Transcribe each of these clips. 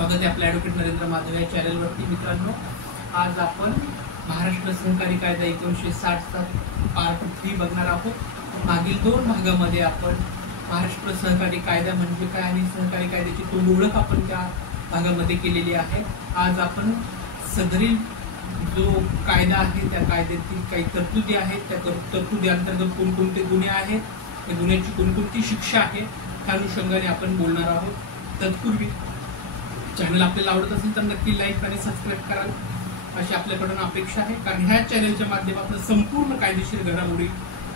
स्वागत आहे आपल्या ॲडव्होकेट नरेंद्र माधव या चॅनलवरती. मित्रांनो, आज आपण महाराष्ट्र सहकारी कायदा 1960चा पार्ट 3 बघणार आहोत. मागील 2 भागामध्ये आपण महाराष्ट्र सहकारी कायदा म्हणजे काय आणि सहकारी कायद्याची तोंड ओळख आपण त्या भागामध्ये केलेली आहे. आज आपण सदरील जो कायदा आहे त्या कायद्यातील काही तरतुदी आहेत, त्या तरतुदी अंतर्गत कोणकोणते गुन्हे आहेत, त्या गुन्ह्याची कोणकोणती शिक्षा आहे त्या अनुषंगाने आपण बोलणार आहोत. तत्पूर्वी चॅनल आपल्याला आवडत असेल तर नक्की लाईक आणि सबस्क्राईब कराल अशी आपल्याकडून अपेक्षा आहे, कारण ह्या चॅनलच्या माध्यमातून संपूर्ण कायदेशीर घडामोडी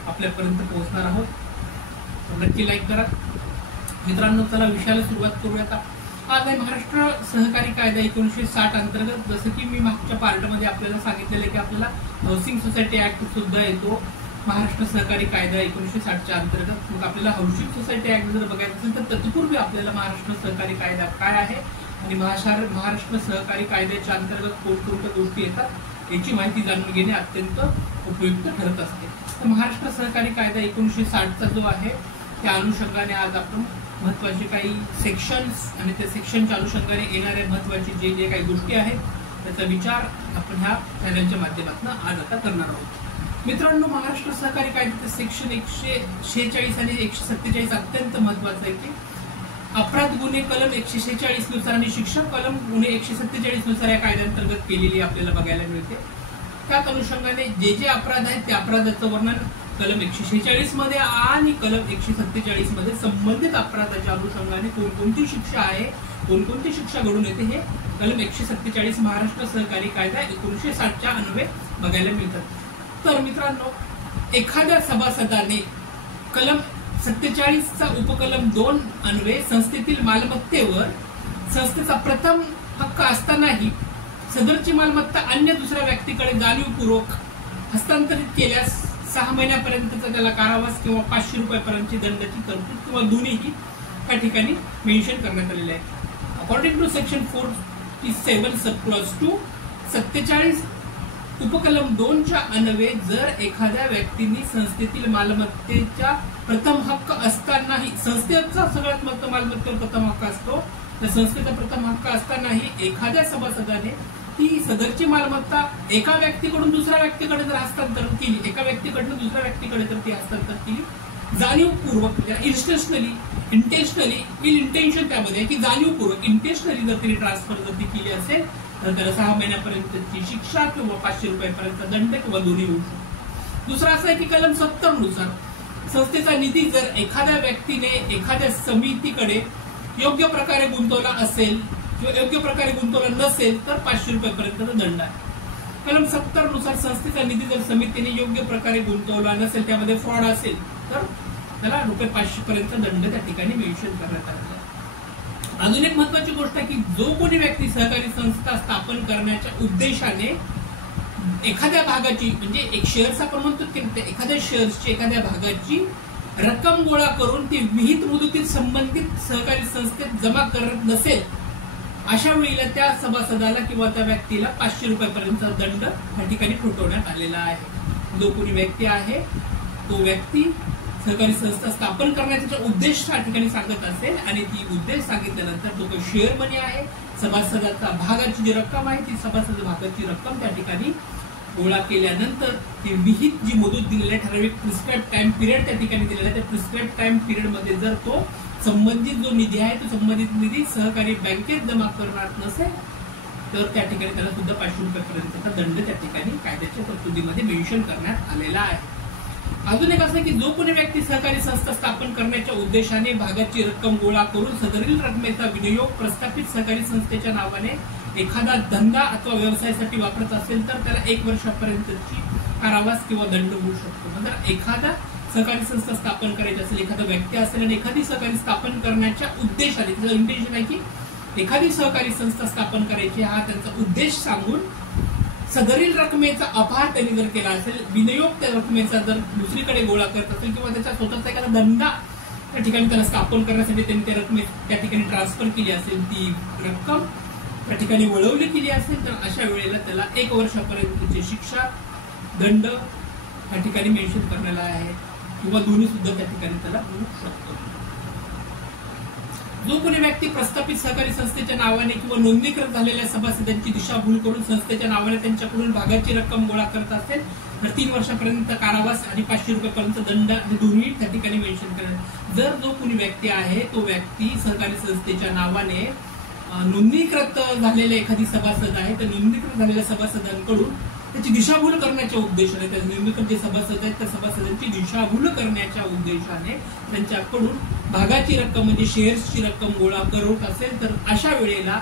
आपल्यापर्यंत पोहोचणार आहोत. तर नक्की लाईक करा. मित्रांनो, चला विषयाला सुरुवात करूयात. आज आहे महाराष्ट्र सहकारी कायदा 1960 अंतर्गत. जसं की मी मागच्या पार्टमध्ये आपल्याला सांगितलेलं की आपल्याला हाऊसिंग सोसायटी ऍक्ट सुद्धा येतो महाराष्ट्र सहकारी कायदा 1960च्या अंतर्गत. मग आपल्याला हाऊसिंग सोसायटी ऍक्ट जर बघायचं असेल तर तत्पूर्वी आपल्याला महाराष्ट्र सहकारी कायदा काय आहे आणि महाराष्ट्र सहकारी कायद्याच्या अंतर्गत कोणकोणत्या गोष्टी येतात याची माहिती जाणून घेणे अत्यंत उपयुक्त ठरत असते. तर महाराष्ट्र सहकारी कायदा 1960चा जो आहे त्या अनुषंगाने आज आपण महत्वाचे काही सेक्शन्स आणि त्या सेक्शनच्या अनुषंगाने येणाऱ्या महत्वाचे जे काही गोष्टी आहेत त्याचा विचार आपण ह्या चॅनलच्या माध्यमातून आज आता करणार आहोत. मित्रांनो, महाराष्ट्र सहकारी कायद्याचे सेक्शन 146 आणि 147 अत्यंत महत्वाचं आहे की अपराध गुन्हे कलम 146 नुसार आणि शिक्षा कलम गुन्हे 147 नुसार या कायद्यांतर्गत केलेली आपल्याला बघायला मिळते. त्याच अनुषंगाने जे अपराध आहेत त्या अपराधाचं वर्णन कलम 146 मध्ये आणि कलम 147 मध्ये संबंधित अपराधाच्या अनुषंगाने कोणकोणती शिक्षा आहे, कोणकोणती शिक्षा घडून येते हे कलम 147 महाराष्ट्र सहकारी कायदा 1960च्या अन्वये बघायला मिळतात. तर मित्रांनो, एखाद्या सभासदाने कलम 47चा उपकलम 2 अन्वये संस्थेतील मालमत्तेवर संस्थेचा प्रथम हक्क असतानाही सदरची मालमत्ता अन्य दुसऱ्या व्यक्तीकडे जाणीवपूर्वक हस्तांतरित केल्यास 6 महिन्यापर्यंतचा त्याला कारावास किंवा 500 रुपयापर्यंतची दंडाची तरतूद किंवा दोन्हीही त्या ठिकाणी मेन्शन करण्यात आलेले आहे. According to section 47 sub clause 2 47 उपकलम 2च्या अन्वये जर एखाद्या व्यक्तीने संस्थेतील मालमत्तेच्या प्रथम हक्क असतानाही, संस्थेचा सगळ्यात मोठा मालमत्तेवर प्रथम हक्क असतो, तर संस्थेचा प्रथम हक्क असतानाही एखाद्या सभासदाने ती सदरची मालमत्ता एका व्यक्तीकडून दुसऱ्या व्यक्तीकडे जर हस्तांतरण केली, एका व्यक्तीकडून दुसऱ्या व्यक्तीकडे जर ती हस्तांतर केली जाणीवपूर्वक, इंटेन्शनली विल इंटेन्शन त्यामध्ये की जाणीवपूर्वक इंटेन्शनली जर तिने ट्रान्सफर जर ती केली असेल तर त्याला 6 महिन्यापर्यंतची शिक्षा किंवा 500 रुपयापर्यंत दंड किंवा दोन्ही होऊ शकतो. दुसरा असा आहे की कलम 70 नुसार संस्थेचा निधी जर एखाद्या व्यक्तीने एखाद्या समितीकडे योग्य प्रकारे गुंतवला असेल किंवा योग्य प्रकारे गुंतवला नसेल तर 500 रुपयापर्यंतचा दंड आहे. कलम 70 नुसार संस्थेचा निधी जर समितीने योग्य प्रकारे गुंतवला नसेल, त्यामध्ये फ्रॉड असेल तर त्याला ₹500 पर्यंत दंड त्या ठिकाणी मेन्शन करण्यात आला. अजून एक महत्वाची गोष्ट आहे की जो कोणी व्यक्ती सहकारी संस्था स्थापन करण्याच्या उद्देशाने एखाद्या भागाची, म्हणजे एक शेअर्स आपण म्हणतो की एखाद्या शेअर्सची एखाद्या भागाची रक्कम गोळा करून ती विहित मुदतीत संबंधित सहकारी संस्थेत जमा करत नसेल, अशा वेळेला त्या सभासदाला किंवा त्या व्यक्तीला 500 रुपयापर्यंतचा दंड त्या ठिकाणी ठोठवण्यात आलेला आहे. जो कोणी व्यक्ती आहे तो व्यक्ती सहकारी संस्था स्थापन करण्याचा उद्देश त्या ठिकाणी सांगत असेल आणि ती उद्देश सांगितल्यानंतर जो काही शेअर मनी आहे, सभासदाचा भागाची जी रक्कम आहे, ती सभासद भागाची रक्कम त्या ठिकाणी गोळा केल्यानंतर ती विहित जी मुदत दिलेली आहे, ठराविक प्रिस्क्राइब टाइम पिरियड त्या ठिकाणी दिलेला आहे, त्या प्रिस्क्राइब टाइम पिरियड मध्ये जर तो संबंधित जो निधी आहे तो संबंधित निधी सहकारी बँकेत जमा करणार नसेल तर त्या ठिकाणी त्याला सुद्धा 500 रुपयापर्यंतचा दंड त्या ठिकाणी कायद्याच्या तरतुदीमध्ये मेन्शन करण्यात आलेला आहे. अजून एक असं की जो कोणी व्यक्ती सहकारी संस्था स्थापन करण्याच्या उद्देशाने भागाची रक्कम गोळा करून सदरील रकमेचा विनियोग प्रस्थापित सहकारी संस्थेच्या नावाने एखादा धंदा अथवा व्यवसायासाठी वापरत असेल तर त्याला 1 वर्षापर्यंतची कारावास किंवा दंड होऊ शकतो. म्हणजे एखादा सहकारी संस्था स्थापन करायची असेल, एखादा व्यक्ती असेल आणि एखादी सहकारी स्थापन करण्याच्या उद्देशाने, त्याचं इंटेन्शन आहे की एखादी सहकारी संस्था स्थापन करायची हा त्यांचा उद्देश सांगून सदरील रकमेचा अपहार त्यांनी जर केला असेल, विनियोग त्या रकमेचा जर दुसरीकडे गोळा करत असेल किंवा त्याचा स्वतःचा एखादा धंदा त्या ठिकाणी त्याला स्थापन करण्यासाठी त्यांनी त्या रकमे त्या ठिकाणी ट्रान्सफर केली असेल, ती रक्कम त्या ठिकाणी वळवली केली असेल तर अशा वेळेला त्याला 1 वर्षापर्यंतची शिक्षा, दंड त्या ठिकाणी मेन्शन करण्याला आहे किंवा दोन्ही सुद्धा त्या ठिकाणी त्याला होऊ शकतो. जो कोणी व्यक्ती प्रस्थापित सहकारी संस्थेच्या नावाने किंवा नोंदणीकृत झालेल्या सभासदांची दिशाभूल करून संस्थेच्या नावाने त्यांच्याकडून भागाची रक्कम गोळा करत असेल तर 3 वर्षापर्यंत कारावास आणि 500 रुपयापर्यंत दंड आणि दोन्ही त्या ठिकाणी मेन्शन करतात। जर जो कोणी व्यक्ती आहे तो व्यक्ती सहकारी संस्थेच्या नावाने नोंदणीकृत झालेले एखादी सभासद आहे तर नोंदणीकृत झालेल्या सभासदांकडून त्याची दिशाभूल करण्याच्या उद्देशाने, त्या नोंदणीकृत जे सभासद आहेत त्या सभासदांची दिशाभूल करण्याच्या उद्देशाने त्यांच्याकडून भागाची रक्कम म्हणजे शेअर्सची रक्कम गोळा करत असेल तर अशा वेळेला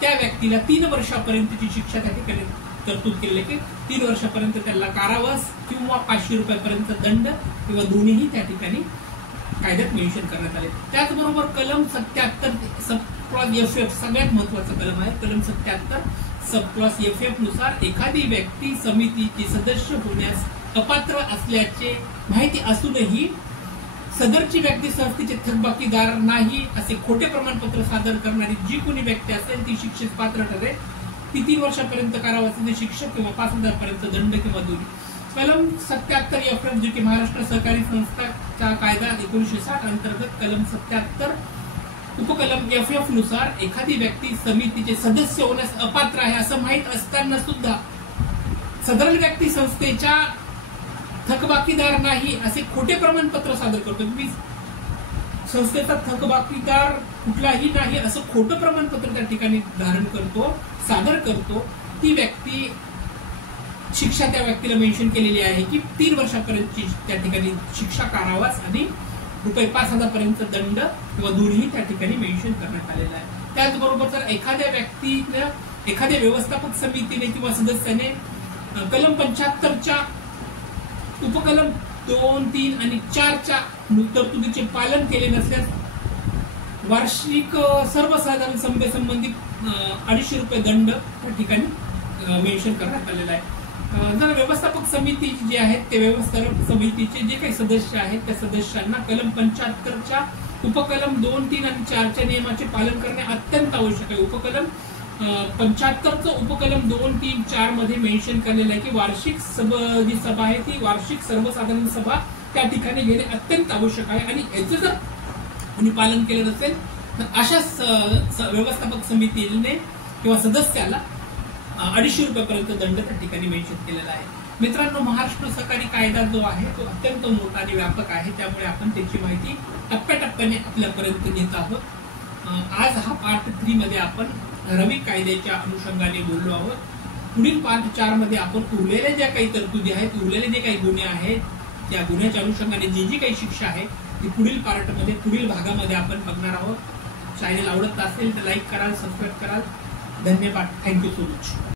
त्या व्यक्तीला 3 वर्षापर्यंतची शिक्षा त्या ठिकाणी तरतूद केलेली आहे की 3 वर्षापर्यंत त्याला कारावास किंवा 500 रुपयापर्यंत दंड किंवा दोन्हीही त्या ठिकाणी कायद्यात मेन्शन करण्यात आले। त्याचबरोबर कलम 77 सब क्लॉज FF सगळ्यात महत्वाचा कलम आहे। कलम 77 सब क्लॉज FF नुसार एखादी व्यक्ती समितीचे सदस्य होण्यास अपात्र असल्याचे माहिती असूनही सदरची व्यक्ती संस्थेचे थकबाकीदार नाही असे खोटे प्रमाणपत्र सादर करणारी जी कोणी व्यक्ती असेल ती शिक्षेस पात्र ठरेल। ती 3 वर्षापर्यंत कारावासाची शिक्षा किंवा 5,000 पर्यंत दंड किंवा दोन्ही। कलम 77 FF जो की महाराष्ट्र सहकारी संस्थाचा कायदा 1960 अंतर्गत कलम 77 उपकलम FF नुसार एखादी व्यक्ती समितीचे सदस्य होण्यास अपात्र आहे असं माहित असताना सुद्धा सदर व्यक्ती संस्थेच्या थकबाकीदार नाही असे खोटे प्रमाणपत्र सादर करतो। तुम्ही संस्थेचा थकबाकीदार कुठलाही नाही असं खोटं प्रमाणपत्र त्या ठिकाणी धारण करतो, सादर करतो, ती व्यक्ती शिक्षा त्या व्यक्तीला मेन्शन केलेली आहे की 3 वर्षापर्यंतची त्या ठिकाणी शिक्षा कारावास आणि ₹5,000 पर्यंत दंड किंवा दोन्ही त्या ठिकाणी मेन्शन करण्यात आलेला आहे। त्याचबरोबर जर एखाद्या व्यक्तीने एखाद्या व्यवस्थापक समितीने किंवा सदस्याने कलम 75च्या उपकलम 2, 3 आणि 4च्या तरतुदीचे पालन केले नसल्यास वार्षिक सर्वसाधारण सभेसंबंधी 250 रुपये दंड त्या ठिकाणी मेन्शन करण्यात आलेला आहे। जर व्यवस्थापक समिती जे आहेत ते व्यवस्थापक समितीचे जे काही सदस्य आहेत त्या सदस्यांना कलम 75च्या उपकलम 2, 3 आणि 4च्या नियमाचे पालन करणे अत्यंत आवश्यक आहे। उपकलम 75चं उपकलम 2, 3, 4 मध्ये मेन्शन केलेलं आहे की वार्षिक जी सभा आहे ती वार्षिक सर्वसाधारण सभा त्या ठिकाणी घेणे अत्यंत आवश्यक आहे आणि याचं जर कोणी पालन केलं नसेल तर अशा व्यवस्थापक समितीने किंवा सदस्याला 250 रुपयापर्यंत दंड त्या ठिकाणी मेन्शन केलेला आहे। मित्रांनो, महाराष्ट्र सहकारी कायदा जो आहे तो अत्यंत मोठा आणि व्यापक आहे, त्यामुळे आपण त्याची माहिती टप्प्याटप्प्याने आपल्यापर्यंत घेत आहोत। आज हा पार्ट 3 मध्ये आपण ठराविक कायद्याच्या अनुषंगाने बोललो आहोत। पुढील पार्ट 4 मध्ये आपण उरलेल्या ज्या काही तरतुदी आहेत, उरलेले जे काही गुन्हे आहेत, त्या गुन्ह्याच्या अनुषंगाने जी काही शिक्षा आहे ती पुढील पार्ट मध्ये पुढील भागामध्ये आपण बघणार आहोत। चॅनल आवडत असेल तर लाईक कराल, सबस्क्राईब कराल। धन्यवाद। Thank you so much.